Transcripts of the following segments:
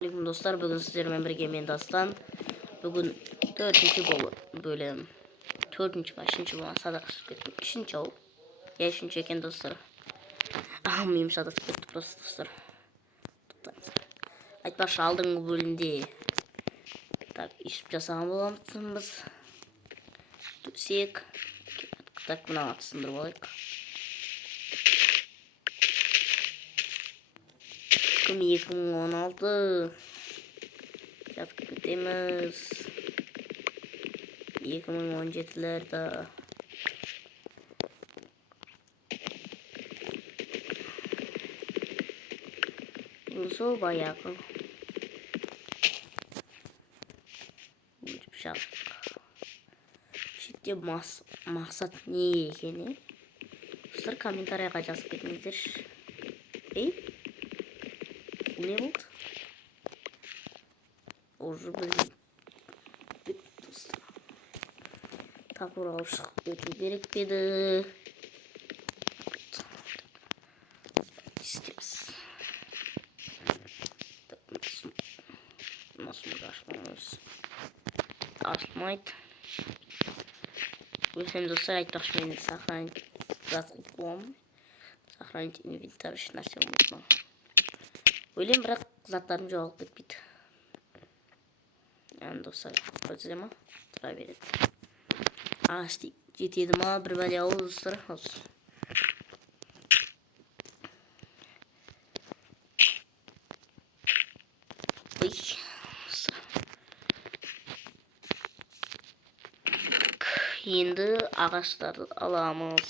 Aleyküm dostlar, bugün sizlerle birlikte men Dastan. Bugün 4. bölüm. 4. kaçıncı bölüm? Sadak kettim. 3. ol. Ya 3. eken dostlar. Almayayım sadak kettim просто dostlar. Айтпақшы алдыңғы бөлімде так ішіп жасаған боламыз. Төсек. Так мына түсіндіріп алайық. 2016 жазып кетеміз. 2017'lerde Uzun bayağı Şimdi maksat ne ekeni Dostlar kommentariyaya жазып кетіңіздер. Ne oldu? Уже білдім. Достар. Тапыр алып шығып кету керек педі. İsteriz. Nasıl açmamız? Açmaydı. Hem dostlar айтпақшы мені сохранить жазып қоймын. Сохранить инвентарь үшін нәрсе ұмытпа. Ойлаймын, бірақ заттарым жоғалып кетпейді. Yani dostlar özledi mi? Sıra verin. Ağaç жетеді ма? Bir бәле ауыз достар. Ой. Енді ағаштарды аламыз.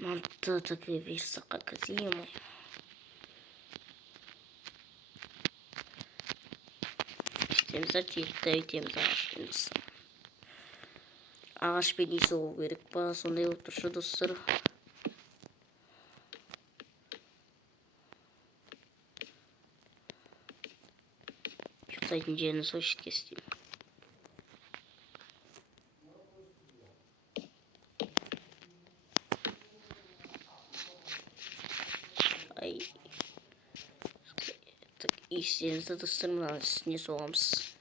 Надо такие версақа кізеймі? Темізді текті өйтеміз ағашпен достар. Ағашпен есі ол керек па? Сондай отыршы достар. Жұқтайтын жеріні сол шетке істеймін. İşlerinizi dıştırmadan üstüne soğamız.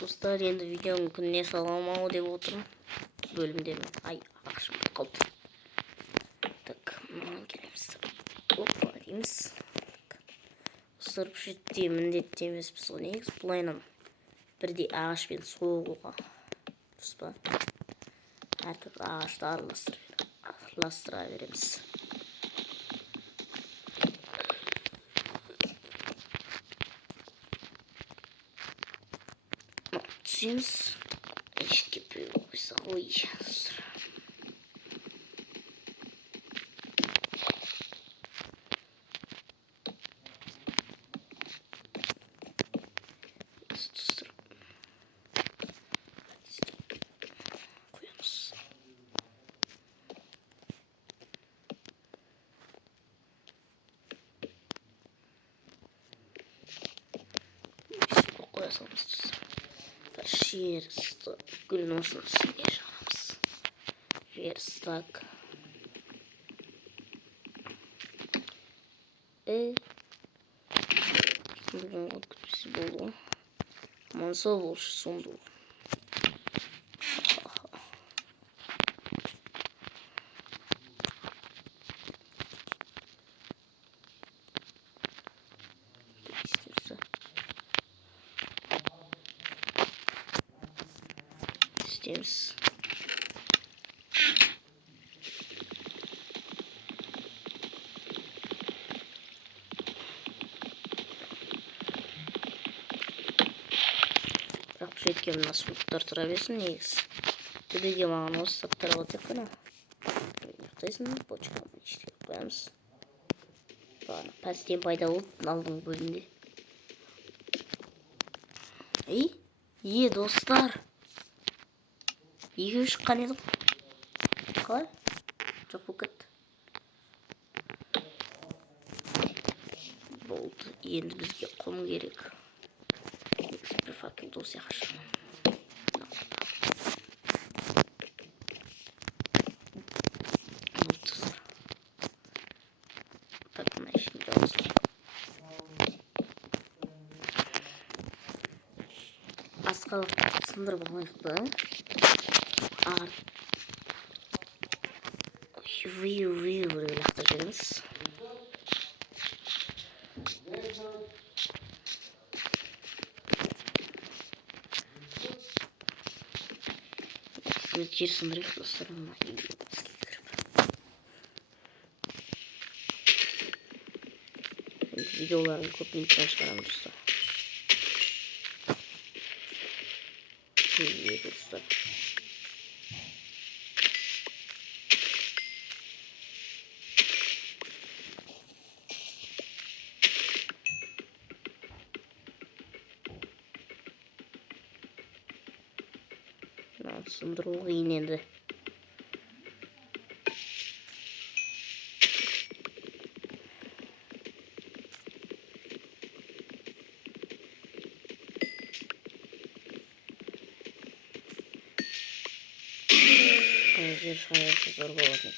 Dostlar, endi videonun күніне саламау деп отырмын. Bölümde mi? Ay akşam kaldı. Tak hemen geliriz. Hoppa deyimiz. Sırp şütteyim dettiğimiz bir son explain'ım. Bir de ağaç ben soğuğa. Dostlar. Artık ağaçta arlastıra veririz. Sims eşit yapıyor. Oy. Cheers. Gülün olsun yaşamamız. Cheers tak. Bugün kötüsü bolu. Mansa bolşu sondu. İstiyoruz. Бірақ жеткенім мына суықтар тұра берсін негізі. Төбеге маған осы заттар алып тек қана. Ұйықтайсың, почканы іштеп қоямыз. Пәстен пайда болды алдыңғы бөлімде. Достар. 2 шыққан едім. Kalay. Çok vakit. Oldu. Endi bizga qum gerek. Bir fakir dosya haşlam. Takma işini olsun. Asqa sındırıp almayıqdı. Ağır. Vuy böyle laktıracağız. Jер sındırıp dostlarım. Videolarını kopyalayıp çıkaralım dostlar. İyi dostlar. Sındırı iğnendi. Jер hayatı zor болады.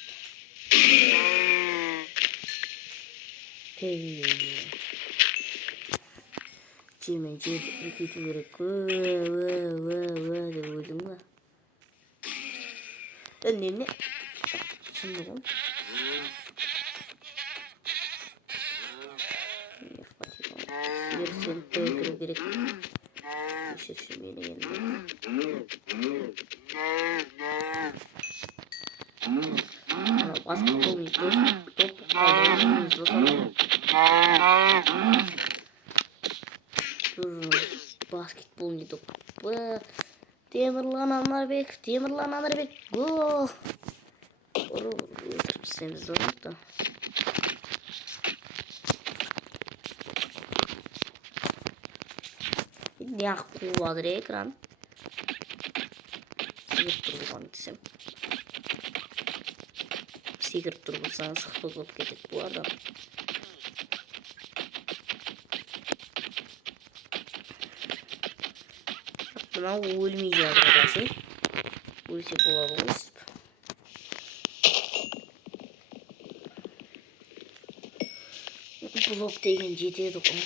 Жермен жерді үлкейту керек. Деп ойдым ба? Не? Шындық ғой. Сені қойдыру керек. Шешім мені енді. Баскетбол топ қалдырмыз достар. Баскетбол не топ. Темірлан Анарбек. Гол. Өтіріп істеміз да. Ne kuvadır ekran. Sigirip durulgan desem. Sigirip durulsan sıklık olup ketip bu adam. Buna ölmeyeceğiz arkadaşlar. Ölse bulalımız. Blok degen жетеді ғой.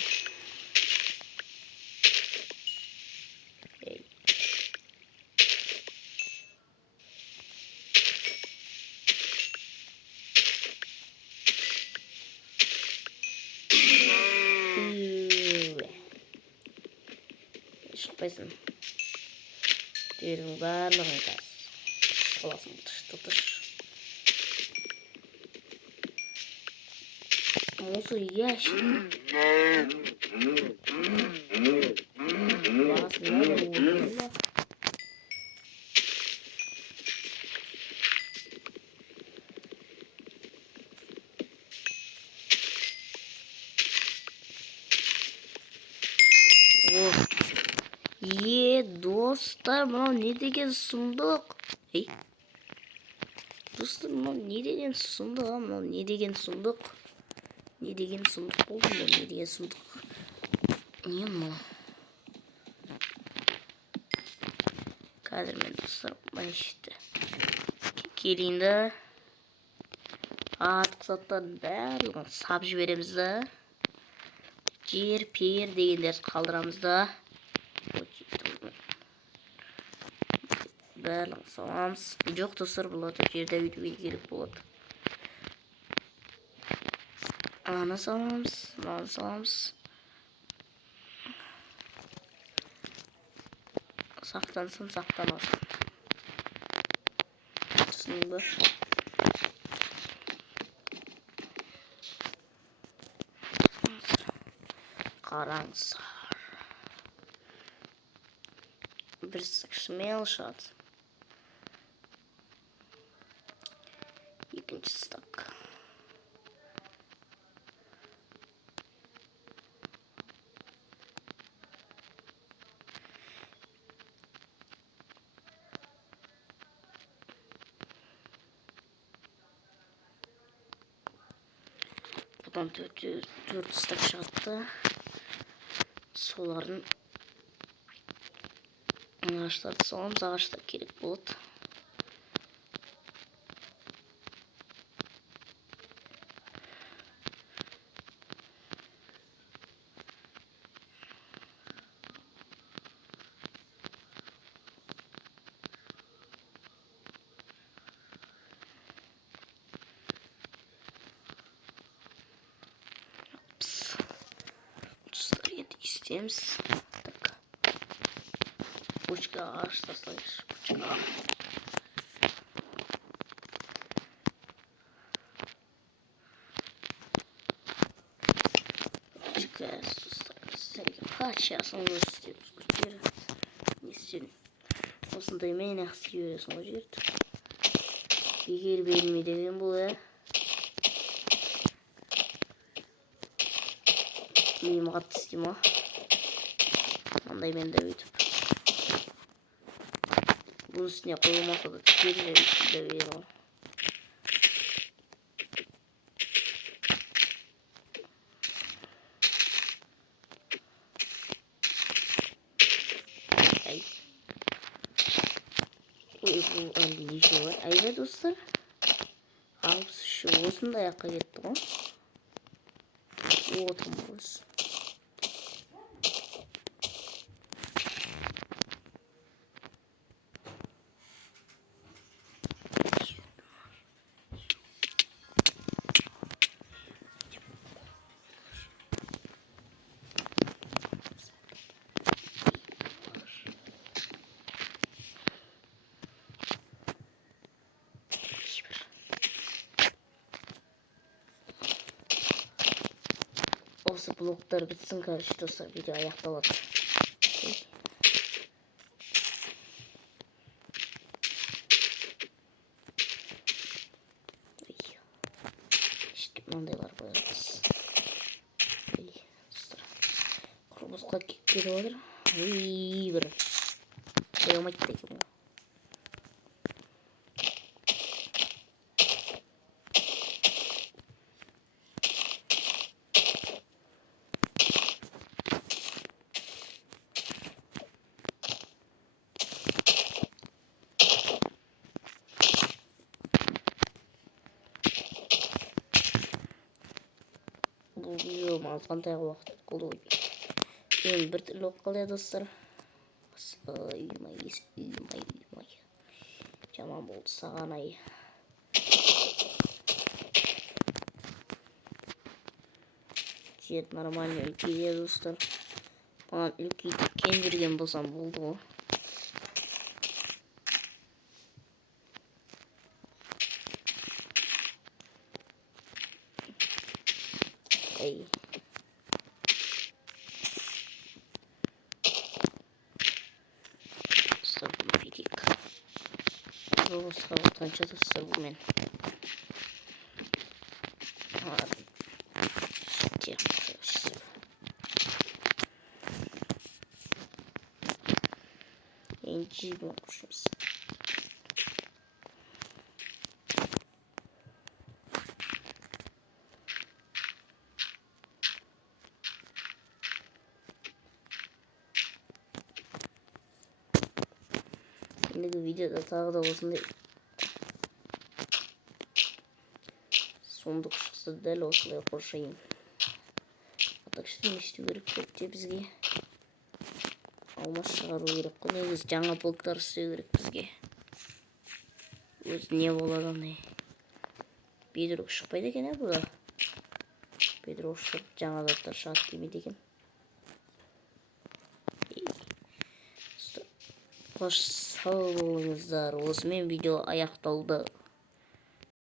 Шықпайсың. Жердің барлығын қаз. Қаласың тұш. Осы ящик. Басында да болды. Dostlar bana ne деген сұмдық? Dostlar bana ne деген сұмдық? Bana ne деген сұмдық? Ne деген сұмдық болды mu? Ne деген сұмдық? Не mu? Қазір мен достар бana işte. Келейін да. Артық заттардың барлығын сап жібереміз да. Жер дегендерді қалдырамыз да. Барлығын саламыз. Жоқ достар болады. Жерде үйдіге керек болады. Аны саламыз. Сақтансын, сақтанасың. Түсінді. Қараңыз. Bir smell shot. İkinci stak. Buradan 4 stak шығатты. Соларын ағаштарды саламыз. Ағаштар керек болады. İsteyemiz. Tak. Bıçka ağaçta sayır. Bıçka. Bıçka sustarız. Kaç yaşında istiyoruz. Götürü. Ne istiyorsun? Osunda yemeği ne aksi görüyorsun o cürt. Егер бермей деген бұл миым қатты істейм ма? Андай мен де өйтіп бұның үстіне қойылмаса да тікер берем ғой. Ой, бұл әлі неше бар? Айда достар, 63 осындай аққа кетті ғой. Отын болыз. Осы блоктар бітсін, короче, достар, видео аяқталады. Мындайлар қоямыз. Құрбызға кетіп отыр. Бір қоймайды екен ғой. Бұл видео маған қандай уақыт болды ғой. Енді бір түрлі болып қалды достар. Үймай. Жаман болды саған ай. Жет нормальный үлкейде достар. Маған үлкейді кен берген болсам болды ғой. Ай. Достар бұны берейік. Осыға қанша достар бұл мен. Енчи болмышымыз. Ендігі видеода тағы да осындай сондық шықса дәл осындай қоршайын. Так что не істеу керек деп бізге алмас шығару керек қой. Негізі жаңа блоктар істеу керек бізге. Өзі не болады андай. Бедрок шықпайды екен бұда. Бедрок шығып жаңа заттар шығады демейді екен. Қош сау болыңыздар. Осымен видео аяқталды.